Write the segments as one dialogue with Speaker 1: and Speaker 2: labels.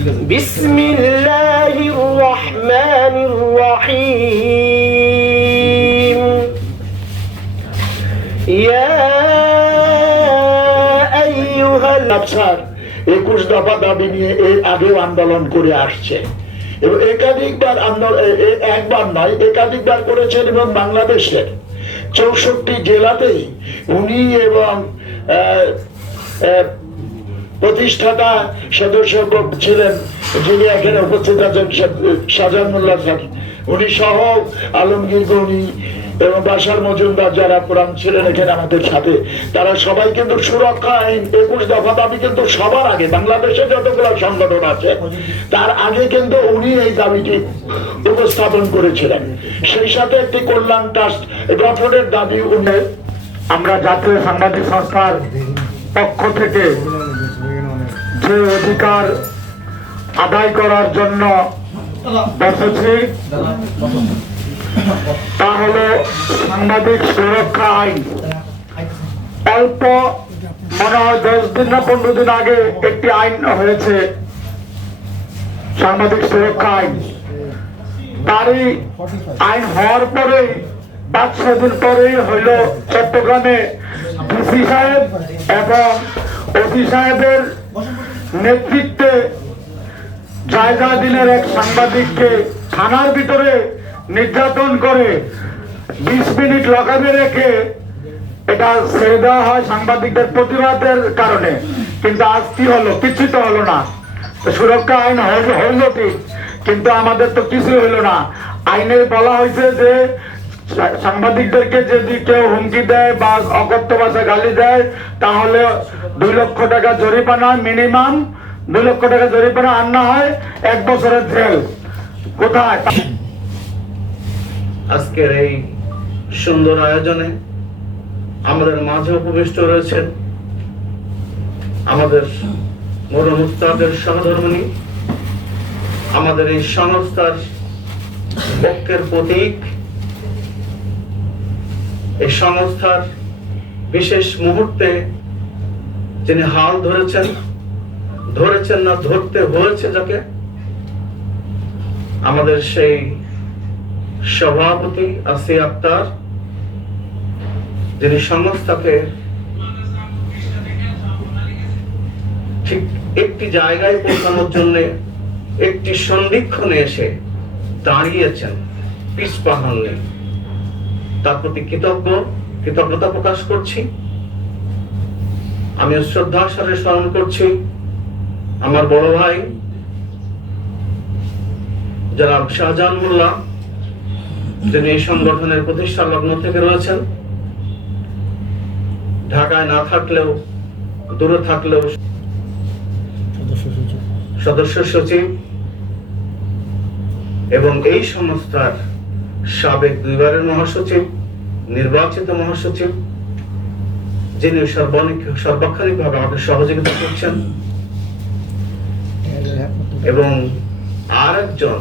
Speaker 1: بسم الله الرحمن الرحيم يا أيها
Speaker 2: আচ্ছার একুশ দফা দাবি নিয়ে এর আগেও আন্দোলন করে আসছে এবং একাধিকবার আন্দোলন একবার নয় একাধিকবার করেছেন এবং বাংলাদেশের চৌষট্টি জেলাতেই উনি এবং আহ, আহ, প্রতিষ্ঠাতা সদস্য ছিলেন, যিনি এখানে উপস্থিত আছেন শাহজাহানুল্লাহ স্যার। উনি সহ আলমগীর গনি এবং বাসার মজুমদার যারা কোরআন ছিলেন এখানে আমাদের সাথে, তারা সবাই কিন্তু সুরক্ষা আইন একুশ দফা দাবি কিন্তু সবার আগে, বাংলাদেশে যতগুলো সংগঠন আছে, তার আগে কিন্তু উনি এই দাবিটি উপস্থাপন করেছিলেন। সেই সাথে একটি কল্যাণ ট্রাস্ট গঠনের দাবি উন্নয়ন আমরা জাতীয় সাংবাদিক সংস্থার পক্ষ থেকে যে অধিকার আদায় করার জন্য বসেছি, তা হল সাংবাদিক সুরক্ষা আইন। অল্প মনে হয় দশ দিন না পনেরো দিন আগে একটি আইন হয়েছে সাংবাদিক সুরক্ষা আইন। তারই আইন হওয়ার পরে পাঁচ ছ দিন পরেই হইল চট্টগ্রামে ডিসি সাহেব এবং ওসি সাহেবের নেতৃত্বে জায়গা দিনের এক সাংবাদিককে থানার ভিতরে নির্যাতন করে বিশ মিনিট লকাবে রেখে এটা ছেড়ে দেওয়া হয় সাংবাদিকদের প্রতিবাদের কারণে। কিন্তু আজ কি হলো? কিছু তো হলো না। সুরক্ষা আইন হইল- ঠিক কিন্তু আমাদের তো কিছু হইল না। আইনে বলা হয়েছে যে সাংবাদিকদেরকে যদি কেউ হুমকি দেয় বা অকথ্য ভাষা গালি দেয়, তাহলে দুই লক্ষ টাকা জরিমানা মিনিমাম, দুই লক্ষ টাকা জরিমানা আর না হয় এক বছরের জেল। কোথায়?
Speaker 3: আজকের এই সুন্দর আয়োজনে আমাদের মাঝে উপবিষ্ট রয়েছেন আমাদের মরমুস্তাদের সহধর্মিনী, আমাদের এই সংস্থার পক্ষের প্রতীক এই সংস্থার বিশেষ মুহূর্তে যিনি হাল ধরেছেন ধরেছেন না, ধরতে হয়েছে যাকে, আমাদের সেই সভাপতি আসি আক্তার, যিনি সংস্থাকে ঠিক একটি জায়গায় পৌঁছানোর জন্য একটি সন্ধিক্ষণে এসে দাঁড়িয়েছেন পিছপা হননি তার প্রতি কৃতজ্ঞ কৃতজ্ঞতা প্রকাশ করছি। আমি শ্রদ্ধার সাথে স্মরণ করছি আমার বড় ভাই যারা শাহজাহান মোল্লা যিনি এই সংগঠনের প্রতিষ্ঠা লগ্ন থেকে রয়েছেন। ঢাকায় না থাকলেও দূরে থাকলেও সদস্য সচিব এবং এই সংস্থার সাবেক দুইবারের মহাসচিব, নির্বাচিত মহাসচিব, যিনি সর্বানিক সর্বাক্ষণিকভাবে আমাকে সহযোগিতা করছেন এবং আর একজন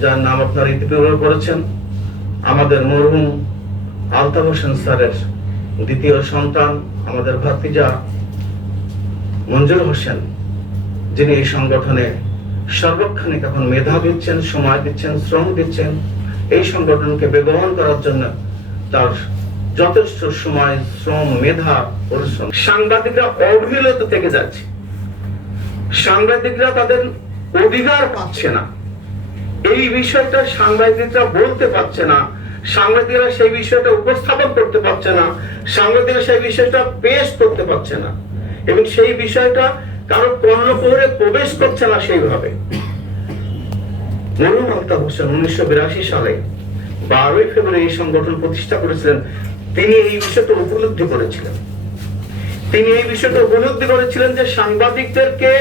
Speaker 3: যার নাম আপনারা ইতিপূর্বে করেছেন আমাদের মরহুম আলতাফ হোসেন স্যারের দ্বিতীয় সন্তান, আমাদের ভাতিজা মঞ্জুর হোসেন, যিনি এই সংগঠনে সর্বক্ষণিক এখন মেধা দিচ্ছেন সময় দিচ্ছেন, শ্রম দিচ্ছেন। এই সংগঠনকে বেগবান করার জন্য তার যথেষ্ট সময়, শ্রম, মেধা, পরিশ্রম। সাংবাদিকরা অবহেলিত থেকে যাচ্ছে। সাংবাদিকরা তাদের অধিকার পাচ্ছে না। এই বিষয়টা সাংবাদিকরা বলতে পারছে না। সাংবাদিকরা সেই বিষয়টা উপস্থাপন করতে পারছে না। সাংবাদিকরা সেই বিষয়টা পেশ করতে পারছে না। এবং সেই বিষয়টা কারও কর্ণকুহরে প্রবেশ করছে না সেইভাবে। মরুম আলতাফ হোসেন উনিশশো বিরাশি সালে বারোই ফেব্রুয়ারি এই সংগঠন প্রতিষ্ঠা করেছিলেন। তিনি এই বিষয়টা উপলব্ধি করেছিলেন। তিনি এই বিষয়টা উপলব্ধি করেছিলেন যে সাংবাদিকদেরকে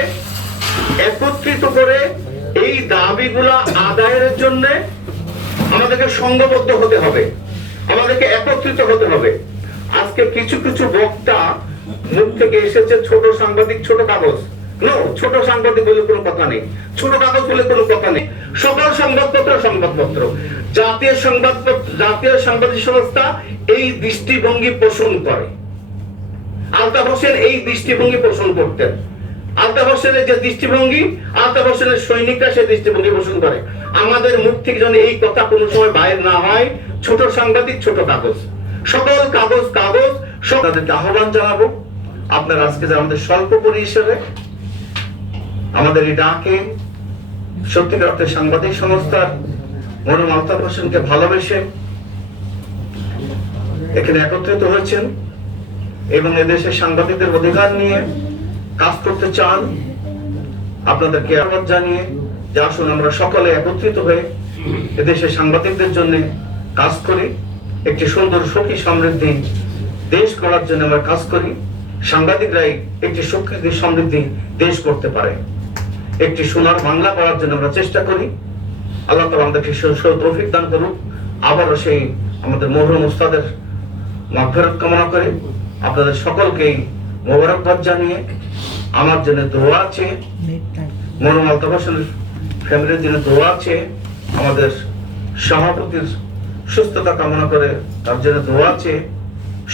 Speaker 3: একত্রিত করে এই দাবিগুলা আদায়ের জন্য আমাদেরকে সংঘবদ্ধ হতে হবে। আমাদেরকে একত্রিত হতে হবে। আজকে কিছু কিছু বক্তা মুখ থেকে এসেছে ছোট সাংবাদিক, ছোট কাগজ। নো, ছোট বলে কোনো কথা নেই। ছোট কাগজ বলে কোনো কথা নেই। সকল সংবাদপত্র সংবাদপত্র। জাতীয় সংবাদপত্র, জাতীয় সংস্থা এই দৃষ্টিভঙ্গি পোষণ করে। আলতাফ হোসেন এই দৃষ্টিভঙ্গি পোষণ করতেন। আলতাফ হোসেনের যে দৃষ্টিভঙ্গি, আলতাফ হোসেনের সৈনিকরা সেই দৃষ্টিভঙ্গি পোষণ করে। আমাদের মুখ থেকে যেন এই কথা কোনো সময় বাইর না হয়, ছোট সাংবাদিক, ছোট কাগজ। সকল কাগজ কাগজ, সব আহ্বান জানাব। আপনারা আজকে যে আমাদের স্বল্প পরিসরে আমাদের এই ডাকে সত্যিকার অর্থে সাংবাদিক সংস্থার মরম আলতাফ হোসেনকে ভালোবেসে এখানে একত্রিত হয়েছেন এবং এদেশের সাংবাদিকদের অধিকার নিয়ে কাজ করতে চান। আপনাদেরকে আহ্বান জানিয়ে যে আসুন আমরা সকলে একত্রিত হয়ে এদেশের সাংবাদিকদের জন্য কাজ করি। একটি সুন্দর সুখী সমৃদ্ধি দেশ করার জন্য আমরা কাজ করি। সাংবাদিকরাই একটি সুখী সমৃদ্ধি দেশ করতে পারে। একটি সোনার বাংলা করার জন্য আমরা চেষ্টা করি। আল্লাহ তালা আমাদেরকে তৌফিক দান করুক। আবারও সেই আমাদের মহরম উস্তাদের মাগফিরাত কামনা করে। আপনাদের সকলকেই মোবারকবাদ জানিয়ে আমার জন্য দোয়া আছে। মরম আলতাফ হোসেনের ফ্যামিলির জন্য দোয়া আছে। আমাদের সভাপতির সুস্থতা কামনা করে তার জন্য দোয়া আছে।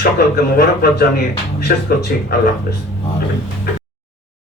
Speaker 3: সকলকে মোবারকবাদ জানিয়ে শেষ করছি। আল্লাহ হাফেজ।